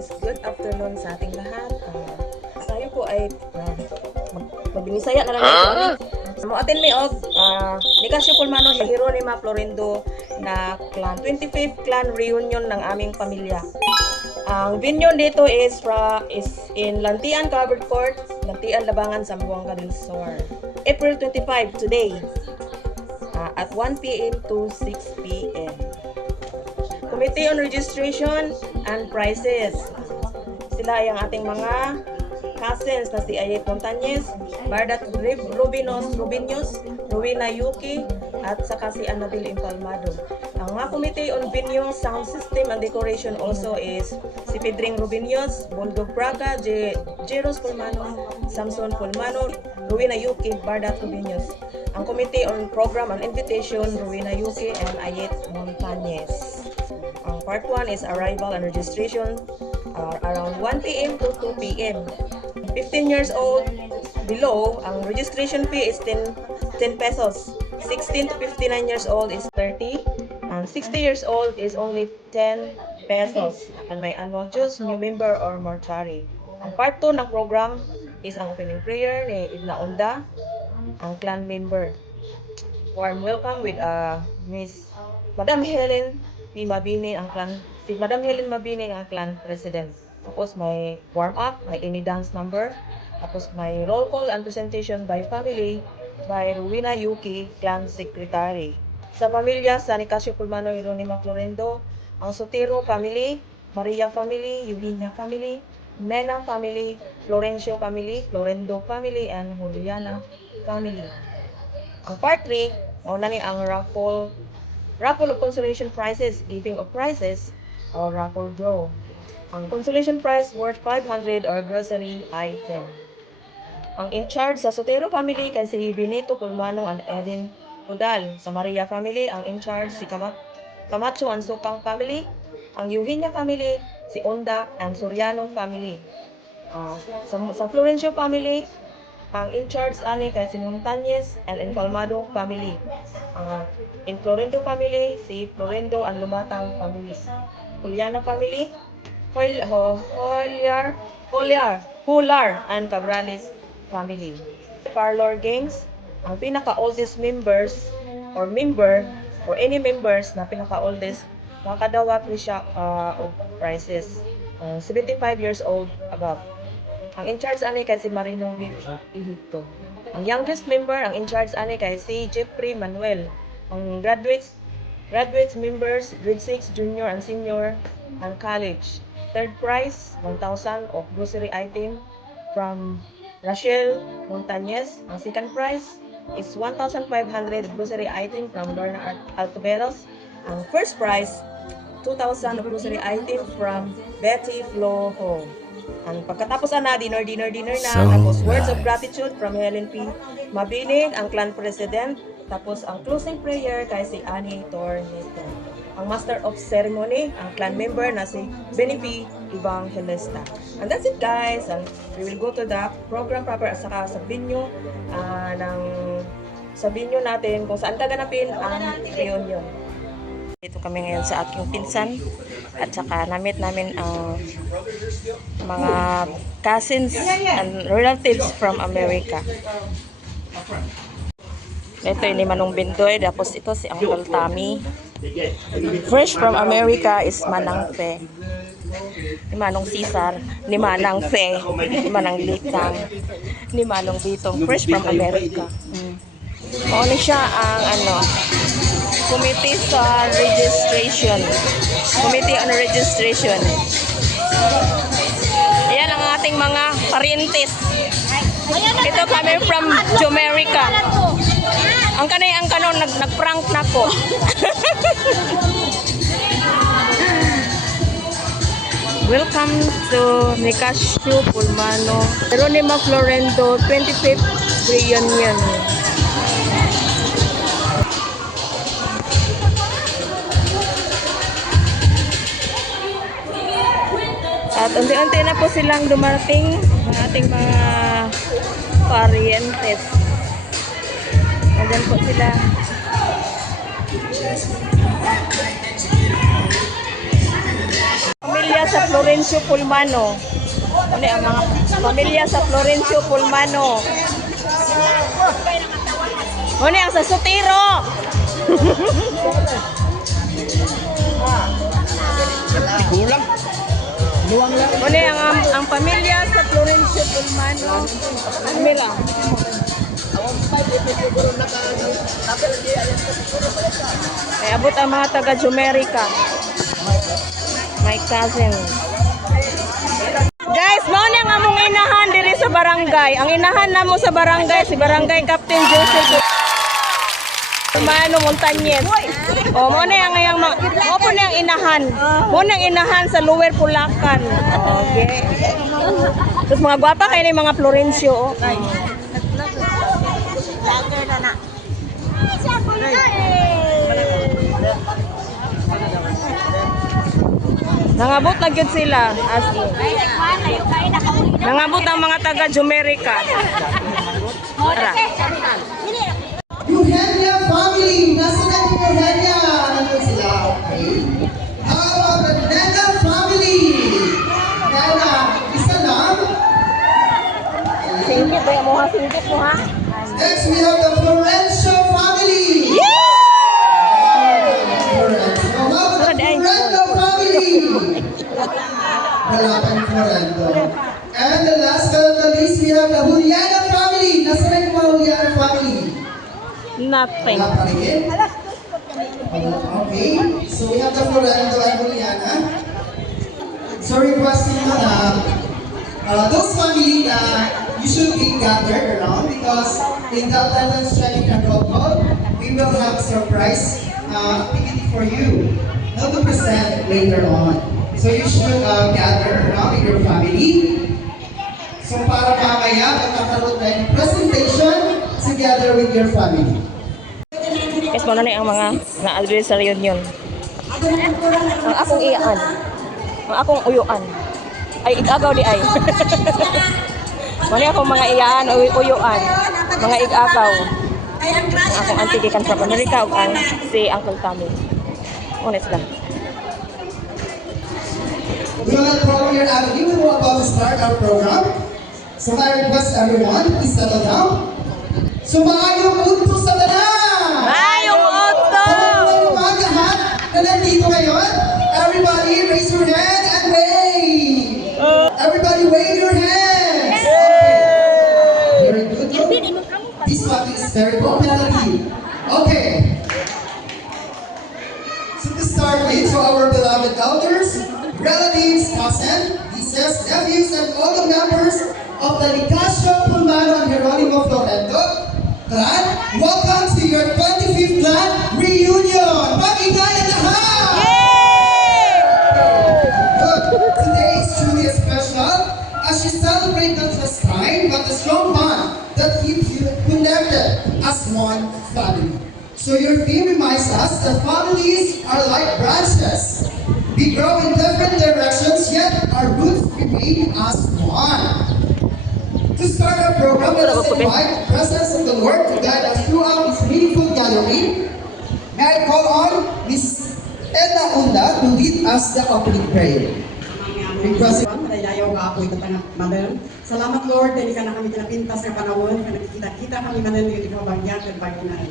guys, good afternoon sa ating lahat. Tayo po ay magbinisaya na lang ito. Mo-attend mi og Nicasio Pulmano Hieronima Florendo na clan 25th clan reunion ng aming pamilya. Ang venue dito is in Lantian Covered Court, Lantian Labangan, Zamboanga del Sur. April 25 today at 1 p.m. to 6 p.m. Committee on Registration and Prices. Sila ay ang ating mga cousins na si Ayet Montañez, Bardat Rubinos, Rowena Yuki, at saka si Annabel Impalmado. Ang mga Committee on Venue, Sound System and Decoration also is si Pedring Rubinos, Bulldog Braga, Jeros Pulmano, Samson Pulmano, Rowena Yuki, Bardat Rubinos. Ang Committee on Program and Invitation, Rowena Yuki and Ayet Montañez. Ang part 1 is arrival and registration around 1 p.m. to 2 p.m. 15 years old below, ang registration fee is 10 pesos. 16 to 59 years old is 30. And 60 years old is only 10 pesos. And may annual dues, new member or mortuary. Ang part 2 ng program is ang opening prayer ni Idna Onda, ang clan member. Warm welcome with Miss Madam Helen P. Mabini, ang clan, si Madam Helen Mabini ang clan president. Tapos may warm up, may any dance number. Tapos may roll call and presentation by family by Rowena Yuki, clan secretary. Sa pamilya sa Nicasio Pulmano Hieronima Florendo, ang Sotero family, Maria family, Eugenia family, Mena family, Florencio family, Florendo family, and Juliana family. Ang part 3, una ni ang raffle of consolation prizes, giving of prizes, or raffle draw. Ang consolation prize worth 500 or grocery item. Ang in-charge sa Sotero family kay si Benito Pulmano and Edin Udal. Sa Maria family, ang in-charge si Camacho and Sopang family. Ang Eugenia family, si Onda and Soriano family. Sa Florencio family, ang in-charge ani kay si Montañez and Empalmado family. In Florendo family, si Florendo and Lumatang family. Juliana family, Hular and Cabrales family. Parlor games, ang pinaka-oldest member or any members na pinaka-oldest makadawat ni siya of prizes. 75 years old above. Ang in-charge ani kay si Marino Ihito. Ang youngest member, ang in-charge ani kay si Jeffrey Manuel. Ang graduates members, grade 6, junior and senior, and college. Third prize, 1,000 of grocery item from Rachel Montañez. Ang second prize is 1,500 grocery item from Lorna Altuberos. Ang first prize, 2,000 of grocery item from Betty Flo Home. Ang pagkatapos na, dinner na. Tapos words of gratitude from Helen P. Mabining, ang clan president. Tapos ang closing prayer kay si Annie Tornito. Ang master of ceremony, ang clan member na si Benny P. Evangelista. And that's it guys. And we will go to the program proper at saka sa venue sa venue natin kung saan kaganapin ang reunion. Dito kami ngayon sa aking pinsan at saka namit namin ang mga cousins and relatives from America. Ito ni Manong Bindoy, tapos ito si Uncle Tommy. Fresh from America is Manang Fe. Ni Manong Cesar, ni Manang Fe, ni Manang Litang, ni Manong Bitong. Fresh from America. Ano siya ang Committee sa Registration. Committee on Registration. Ayan ang ating mga parientes. Ito kami from Jamaica. Ang kanon nag-prank na ko. Welcome to Nicasio Pulmano Hieronima Florendo 25th reunion. At unti-unti na po silang dumating ang ating mga parientes. Ayan po sila. Pamilya sa Florida. Florencio Pulmano. Ano ang mga pamilya sa Florencio Pulmano. Ano ang sa Sotero. Kulang. Luwang lang. Ano ang pamilya sa Florencio Pulmano. Pamilya. Ay abot ang mga taga Jumerica. My cousin. Guys, mao na nga mong inahan diri sa barangay. Ang inahan namo sa barangay si Barangay Captain Joseph Mano Montañez. Oh, mo na yang mo po na ang inahan. Mo na ang inahan sa Lower Pulacan. Okay. Tapos mga gwapa kay ni mga Florencio. Nangabot na gyud sila as nangabot ang mga taga Jumerica. Tara. Eugenia family, nasa na yung Eugenia? Nandun sila, okay. How about the Nena family? Nena, isa lang. Singkit ba mo ha? Singkit mo ha? Next, we have the Florencio family. Florencio. How about the Florendo family? Wala pa yung Florendo. And the last but not the least, we have the Juliana family. Nasa na yung mga Juliana family? Nothing. Wala pa rin. Okay, so we have the Florendo and Juliana. So requesting mo na those family na you should be gathered around because in the attendance checking and roll call, we will have a surprise activity for you not to present later on. So you should gather around with your family. So para mamaya magkakaroon tayo ng presentation together with your family. Yes, mo na ang mga na-address sa reunion. Ang akong iyaan. Ang akong uyuan. Ay, igagaw di ay. Mali akong mga iyaan o uyuan. Mga igagaw. Ang akong antigikan from America o ang si Uncle Tommy. Honest lang. We will not program your avenue. We're about to start our program. So I request everyone, please settle down. So maayong punto sa tanan! Mayong Otto! Sa mga lahat na nandito ngayon, everybody raise your hand and wave! Everybody wave your hands! Very good. This one is very popularity. Okay. So to start with, so our beloved elders, relatives, cousins, nieces, nephews, and all the members of the Nicasio Pulmano and Jeronimo Florendo clan, welcome to your 25th clan reunion! Mag-ingay lahat! Good. Today is truly special as you celebrate not just time, but the strong bond that keeps you connected as one family. So your theme reminds us that families are like branches. We grow in different directions, yet our roots remain as one. To start our program, let us invite the presence of the Lord to guide us throughout this meaningful gathering. May I call on Miss Edna Unda to lead us the opening prayer. Requesting. Madayayaw ka ako ito Mother. Salamat Lord, dahil ka na kami kinapintas ng panahon, ka nakikita-kita kami Mother, dito ikaw bagyan at bagyan.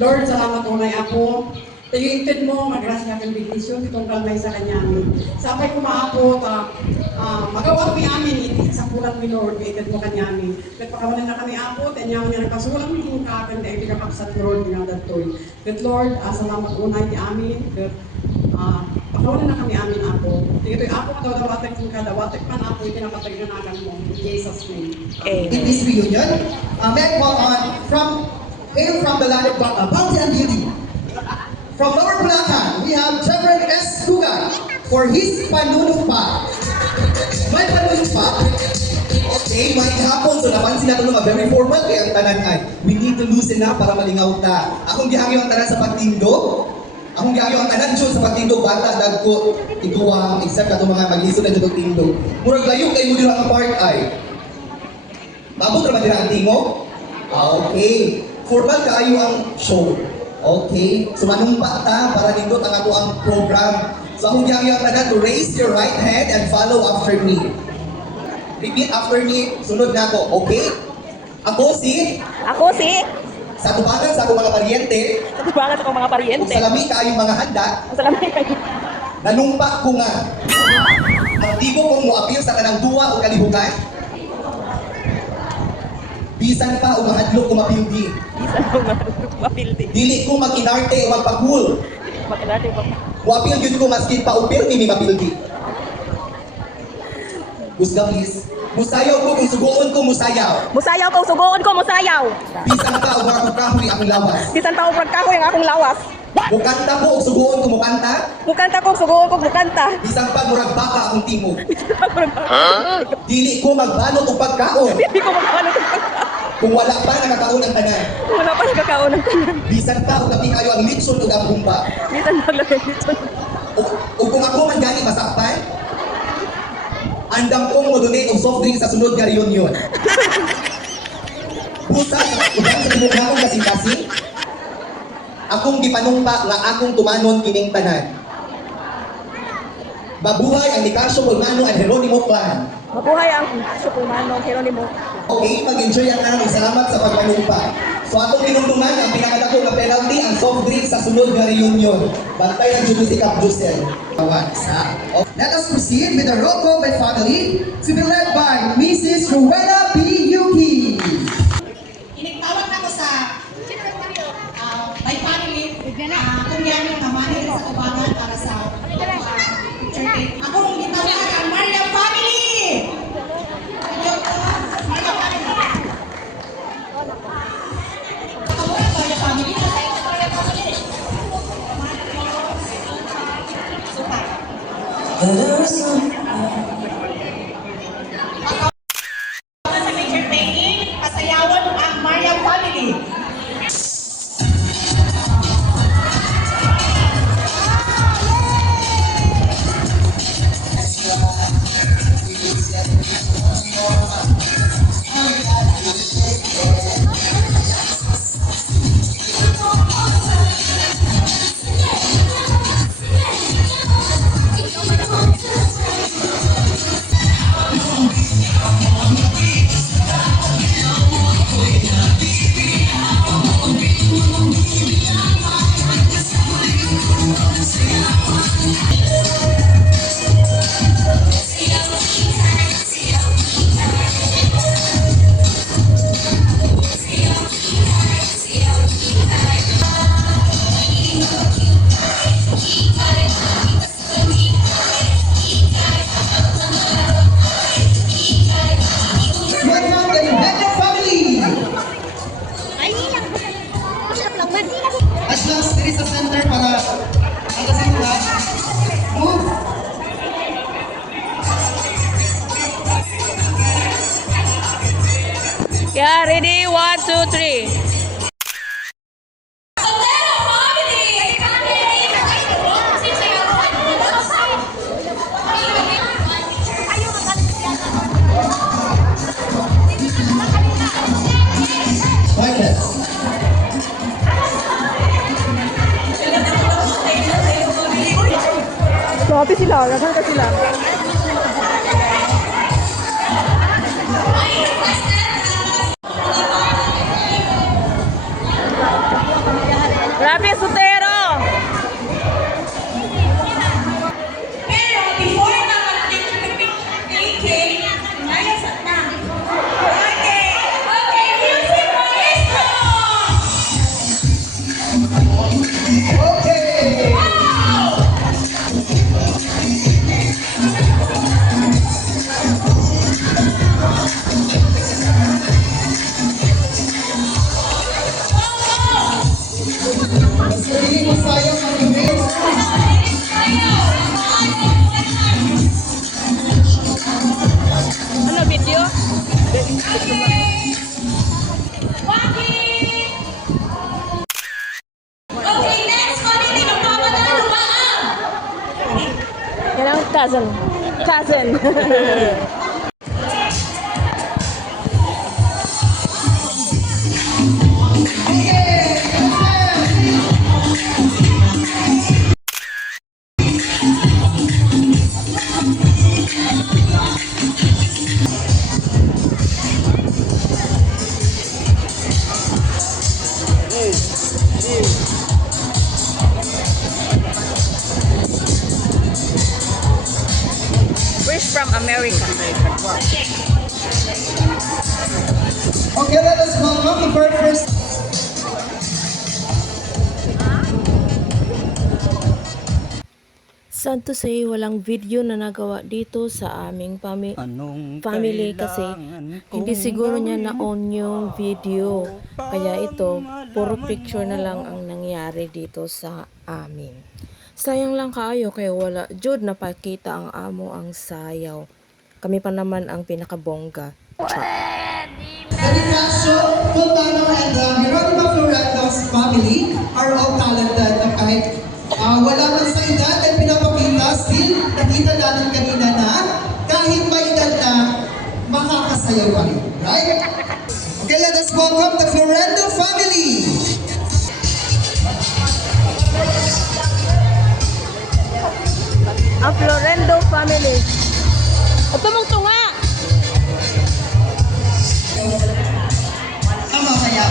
Lord, salamat unay ako. Tayuintid mo, magrasya kang bignisyon, itong kalmay sa kanya amin. Sapay ko maapo, magawa kami amin, sa pulang mi Lord, kaitid mo kanya amin. Kat pakawalan na kami apo, tanyaw niya nagpasulang mi kung kakan, dahil pinakapsat Lord, pinadatoy. Kat Lord, salamat unay ni amin, kat pakawalan na kami amin apo. Ito'y apo kadawatek kung kadawatek man apo, ipinapataganagan mo. In Jesus' name. In this reunion, may I call on from the land of Bounty and Beauty. From Lower Pulacan, we have Reverend S. Kuga for his panunumpa. May panunumpa. Okay, may hapon. So napansin natin mga very formal kaya ang tanan ay we need to loosen up para malingaw ta. Akong gihangyo ang tanan sa pagtindo. Akong gihangyo ang tanan sa pagtindo bata dagko iguang except kato mga maglisod na jud tindo. Murag layo kay mo dira ang part ay. Mabot ra man dira ang tingo? Okay. Formal kaayo ang show. Okay, so manumpa ta para nindot ang ako ang program. So akong giyang tanan to raise your right hand and follow after me. Repeat after me, sunod na ako, okay? Ako si, Ako si, sa tubangan sa akong mga paryente, sa tubangan sa akong mga kung paryente. salami kaayong mga handa, Salamat kayo. nanumpa ko nga. Ang tigo kong muapil sa kanang duwa o kalibutan, bisan pa o mahadlok ko mapildi. Isa ko mapildi. Dili ko mag-inarte o magpagul. Makinarte ba? Muapil yun ko maskin pa upir ni mapildi. Gusga please. Musayaw ko kung sugoon ko musayaw. Musayaw ko, sugoon ko, musayaw. Bisan pa o kahoy akong lawas. Bisan pa upag kahoy ang akong lawas. Mukanta ko o sugoon ko mukanta. Mukanta ko, sugoon ko, mukanta. Bisan pa murag baka akong timog. Dili ko magbalot o pagkaon. Hindi ko makakano ng Kung wala pa nakakaon ang tanan. wala pa nagkakaon ng kanya. Bisan pa o labi kayo ang litson o ang humba. Bisan pa lang dito. O kung ako man gani masakpan, andang kong modonate og soft drink sa sunod nga reunion. Busa, ugang sa tibok na akong kasing-kasing, akong gipanumpa nga akong tumanon kining tanan. Mabuhay ang Nicasio Pulmano and Jeronimo Clan. Mabuhay ang Supermanong Geronimo. Okay, mag-enjoy ang namin. Salamat sa pagpanumpa. So atong pinumduman ang pinakadako na penalty ang soft drink sa sunod nga reunion. Bantay ang Judo si Cap Jusel. Let us proceed with the roll call by family to be led by Mrs. Rowena P. Yuki. Inigtawag ako sa my family, kung yan yung namani sa tubangan para sa picture date. Ako ang gitawag ang Maria family! Maria family! Tawag ang Maria family? Super. Sa picture taking, pasayawan ang Maria family. Welcome the Rebecca family. Ashlas, diri sa center para atasin mo Move. Yeah, ready? 1, 2, 3. Marcus. Grabe sila, gagawin ka sila. Grabe, sutero! Pero before na mag-picture taking, ngayon sa na. Okay, okay, music maestro! Okay. Mas magiging masaya ang event. Ano, video? Okay, next committee, magpapadala lumaan! Yan ang cousin. Cousin. Okay. America. Okay, let us welcome the very first. Sad to say, walang video na nagawa dito sa aming family kasi hindi siguro niya na-on yung video. Kaya ito, puro picture na lang ang nangyari dito sa amin. Sayang lang kaayo kaya wala jud napakita ang amo ang sayaw. Kami pa naman ang pinakabongga. Daddy Casio, Fontano, and Geronimo Florendo's family are all talented na kahit wala man sa edad at pinapakita, still nakita natin kanina na kahit may edad na, makakasayaw pa rin. Right? Okay, let us welcome the Florendo family. Ang Florendo family. Ito mong tunga! Ang mamayaw.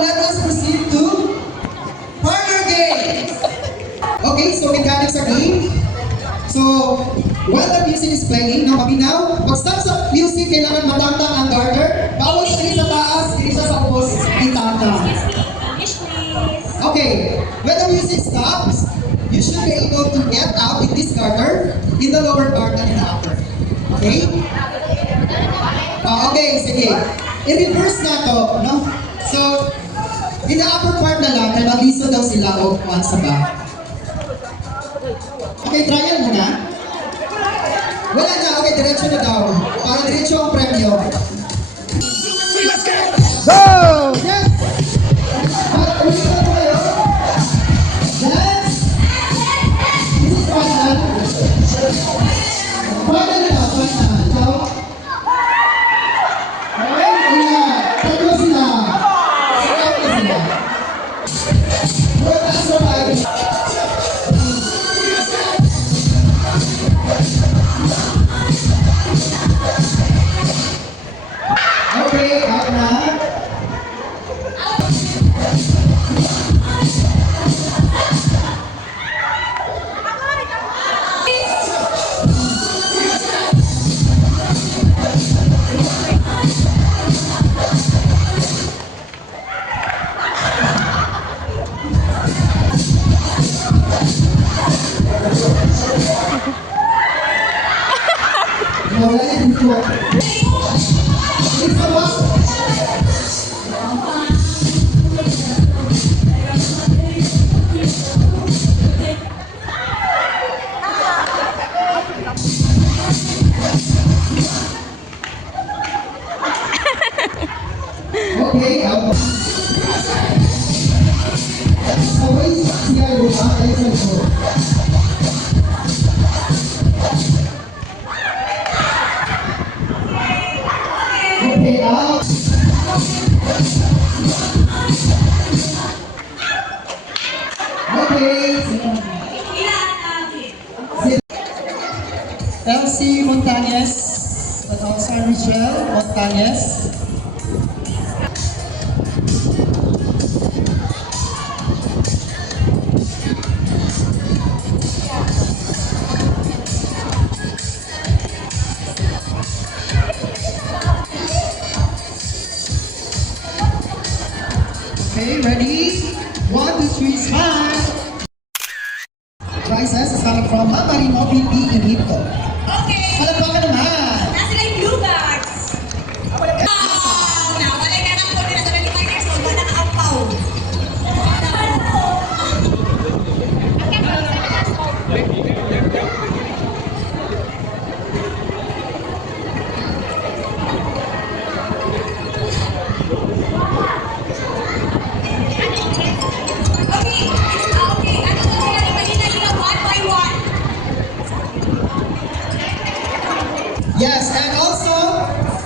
Let us proceed to partner game. Okay, so mechanics are game. So, while the music is playing, now mabinaw, pag stop sa music, kailangan matangtang ang garter. Bawal siya sa taas, hindi siya sa post, itangtang. Okay, when the music stops, you should be able to get out in this garter, in the lower part and in the upper. Okay? Okay, sige. I-reverse na to, no? So, in the upper part na lang, nag-aviso daw sila o once sa back. Okay, trial muna. Wala na, okay, diretso na daw. Para diretso ang premyo. Go! Yes! Ulit na po kayo. Yes! This is final. Final na, final. So, okay, yeah. Tatlo sila. Tatlo sila. Well, that's what I mean. Okay, out na. Wala na dito. Isa ba? Okay, sabay siya yung ay sa likod. Okay, out. Okay. Elsie Montañez and also Michelle Montañez. Okay, ready? 1, 2, 3, smile! Prizes is coming from Mamarino PP Unito. Okay. Palagpakan naman! Nasa na yung blue bags. Nawalay ka ng kung nasa 25 years old, wala ka ang pau. Okay. Okay. Ano to sila? Mahina-hina one by one. Yes, and also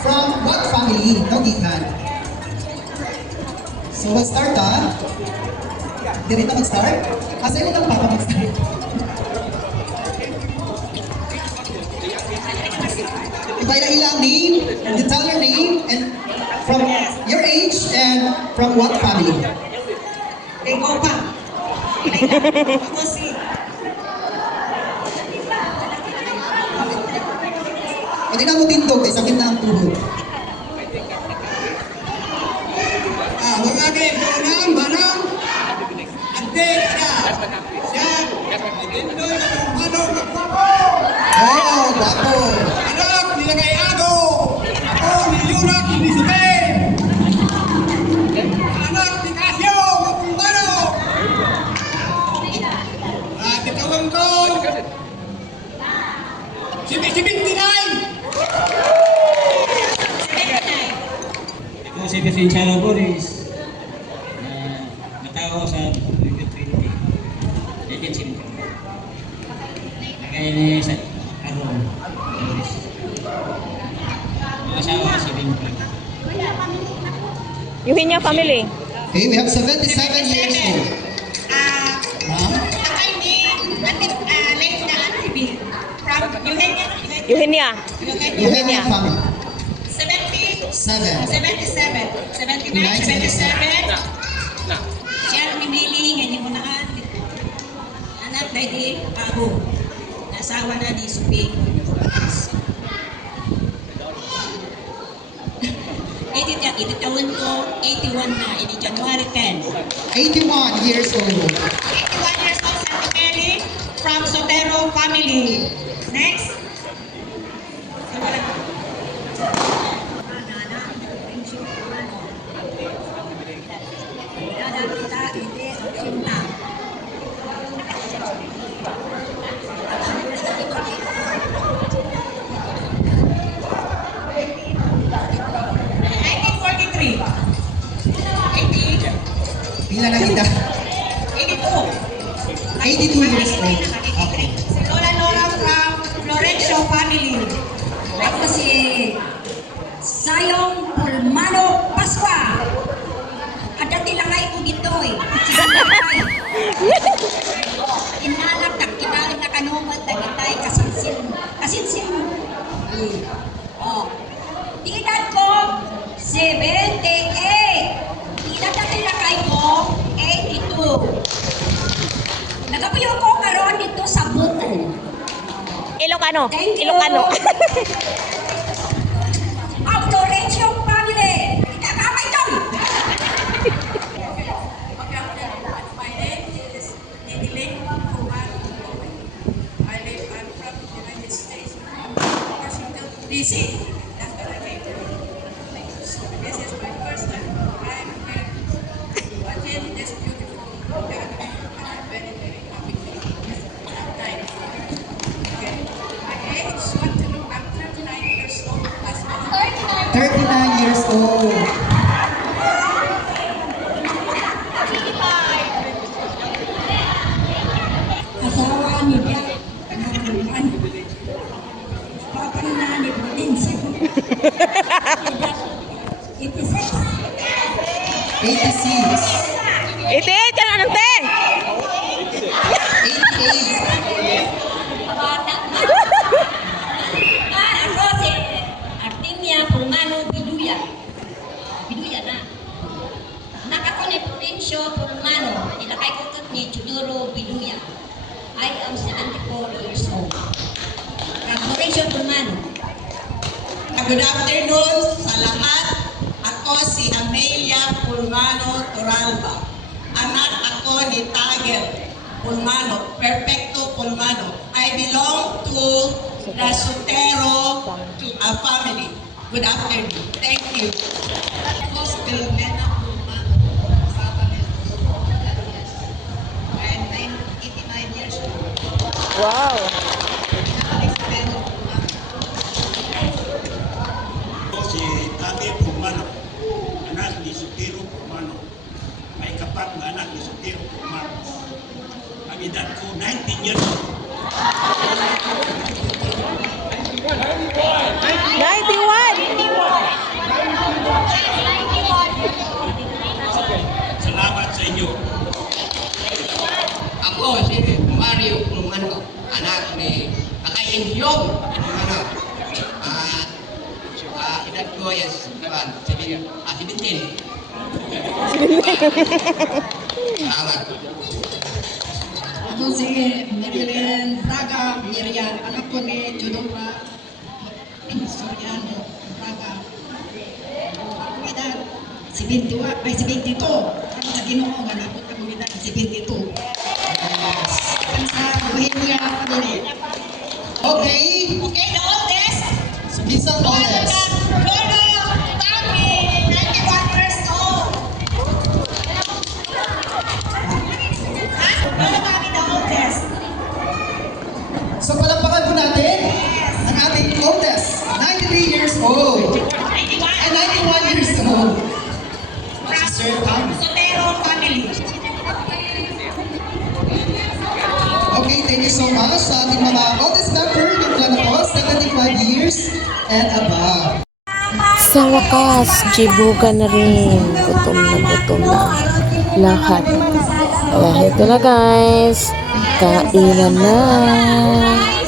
from what family? No gikan. So we'll start Di rin na mag-start? Asa yun ang papa mag-start? Iba na ilang name, you tell your name, and from your age, and from what family? Ikaw pa. Ako si di na mo tindog, kay sakit na ang tuhod. Mga kay Kunang, Manang, ante siya. Siya, nagtindoy na kung ano, magpapo. Oh, guwapo. Anak, nila kay Ago. Ako, ni Yurak, ni Sube. Anak, ni Casio, kung ano. At ikawang ko, si Bintinay. Ako si Vicencio Boris na matao sa 2020. Agency nito. Kaya ni sa Aron Boris. Ang asawa si Binti. Yuhin niya family. Okay, we have 77 years old. Ma'am? Sakay ni Ate Lex na TV. From Eugenia. Yuhin niya. You have a family. 70, 7. 77, 79, 77. Siya ang minili ngayon yung unaan. Anak na di Aho. Nasawa na ni Subi. 80 taon ko, 81 na, ini January 10. 81 years old. 81 years old, Santa Mary, from Sotero family. Next. Pila na kita? 82 years old. Okay. Si Lola Nora from Florencio family. Ako si Sayong Pulmano Pasqua. Ada tilangay ko dito eh. Inalag tak kinalig na kanumad na kitay kasinsin. Kasinsin. Oh. Edad ko 78. Edad na tilangay ko 82. Nagapuyo ko karon dito sa Buko. Ilocano. Thank you. Ilocano. Ang Florencio family. Kita kamay dong. My name is Nidiling Kumano. I'm from the United States, Washington, D.C. That's where I came from. This is my first time. I'm here to attend this beautiful gathering, and I'm very, very happy to be here. I'm 94. Okay. My age, what to know, I'm 39 years old. Last month. 39 years old. Asawa ni Jack, naguluhan. Papa na ni Province. 86. 86. 88 ka na ng te. 88. Bata na. Ako si Artemia Pulmano Biduya. Biduya na. Anak ako ni Provincio Pulmano. Ilakay ko ito ni Chudoro Biduya. I am 74 years old. Provincio Pulmano. Good afternoon sa lahat. Ako si Amelia Pulmano Toralba. Anak ako ni Tager Pulmano, Perfecto Pulmano. I belong to the Sotero family. Good afternoon. Thank you. Ako si Filomena Pulmano. I'm 89 years old. Wow. Si Ate Pumano, anak ni Sotero Pumano. May kapat na anak ni Sotero Pumano. Ang edad ko 19 years old. 91. Salamat sa inyo. Ako si Mario Pulmano, anak ni Kakay Indyong Pulmano. Edad ko ay 17. Salamat. Ako si Marilyn Braga Miriam, anak ko ni Chudora Soriano, Braga. Ako edad, 72, may 72. Ako sa Ginoo nga nabot ako edad 72. Yes. Ang sa Bohemia pa din eh. Okay. Okay, the oldest. Isang oldest. Lolo Bami, 91 years old. Ha? Lolo Bami, the oldest. So palakpakan po natin ang ating oldest, 93 years old. 91. And 91 years old. Si Sir Tommy. Sotero family. Okay, thank you so much sa ating mga oldest member ng Clan Hall, 75 years and above. Sa wakas, jibugan na rin. Gutom na lahat. Kaya ito na guys, kainan na.